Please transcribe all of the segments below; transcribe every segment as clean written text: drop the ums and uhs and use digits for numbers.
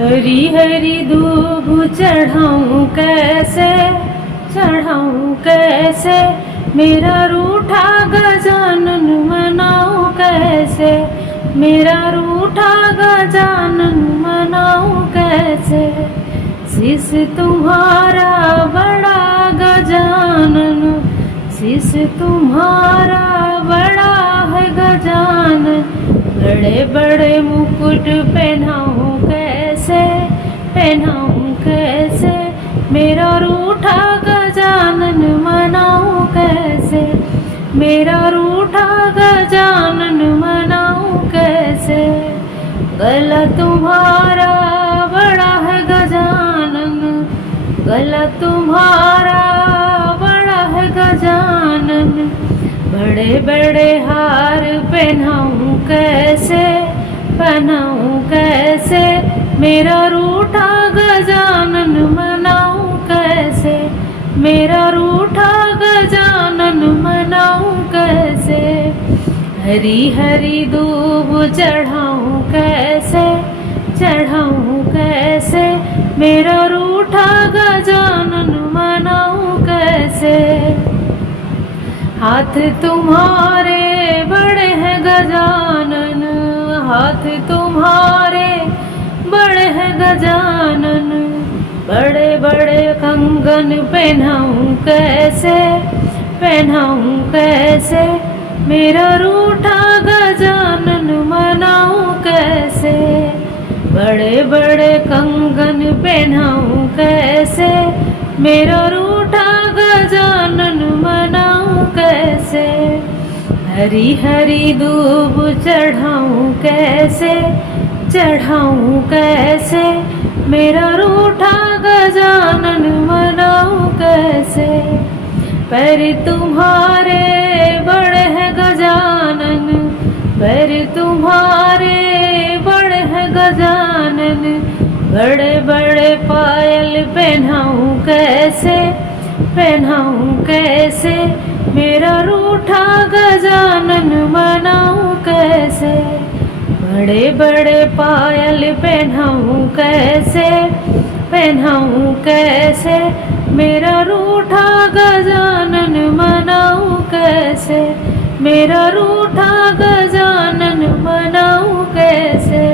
हरी हरी दूब चढ़ाऊं कैसे, चढ़ाऊं कैसे, मेरा रूठा गजानन मनाऊं कैसे, मेरा रूठा गजानन मनाऊं कैसे। शीश तुम्हारा बड़ा गजानन, शीश तुम्हारा बड़ा है गजानन, बड़े बड़े मुकुट पहनाऊं कैसे, पहनाऊं कैसे, मेरा रूठा गजानन मनाऊं कैसे, मेरा रूठा गजानन मनाऊं कैसे। गला तुम्हारा बड़ा है गजानन, गला तुम्हारा बड़ा है गजानन, बड़े बड़े हार पहनाऊं कैसे, पहनाऊं कैसे, मेरा रूठा गजानन मनाऊं कैसे, मेरा रूठा गजानन मनाऊं कैसे। हरी हरी दूब चढ़ाऊं कैसे, चढ़ाऊं कैसे, मेरा रूठा गजानन मनाऊं कैसे। हाथ तुम्हारे बड़े हैं गजानन, हाथ तुम्हारे बड़े हैं गजानन, बड़े बड़े कंगन पहनाऊं कैसे, पहनाऊं कैसे, मेरा रूठा गजानन मनाऊं कैसे। बड़े बड़े कंगन पहनाऊं कैसे, मेरा रूठा गजानन मनाऊं कैसे। हरी हरी दूब चढ़ाऊं कैसे, चढ़ाऊं कैसे, मेरा रूठा गजानन मनाऊं कैसे। पैर तुम्हारे बड़े हैं गजानन, पैर तुम्हारे बड़े हैं गजानन, बड़े बड़े पायल पहनाऊं कैसे, पहनाऊं कैसे, मेरा रूठा गजानन मनाऊं कैसे। बड़े बड़े पायल पहनाऊं कैसे, पहनाऊं कैसे, मेरा रूठा गजानन मनाऊं कैसे, मेरा रूठा गजानन मनाऊं कैसे।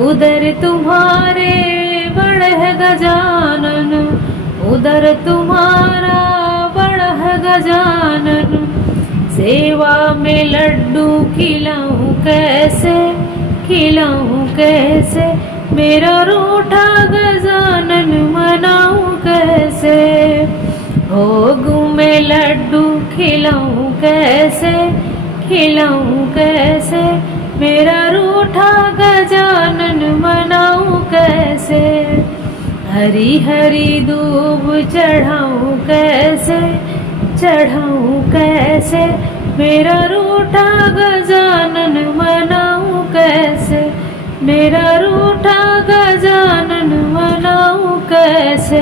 उधर तुम्हारे बड़ा है गजानन, उधर तुम्हारा बड़ा है गजानन, सेवा में लड्डू खिलाऊं कैसे, खिलाऊं कैसे, मेरा रूठा गजानन मनाऊं कैसे। भोग में लड्डू खिलाऊं कैसे, खिलाऊं कैसे, मेरा रूठा गजानन मनाऊं कैसे। हरी हरी दूब चढ़ाऊं कैसे, चढ़ाऊं कैसे, मेरा रूठा गजानन मनाऊं कैसे, मेरा रूठा गजानन मनाऊं कैसे।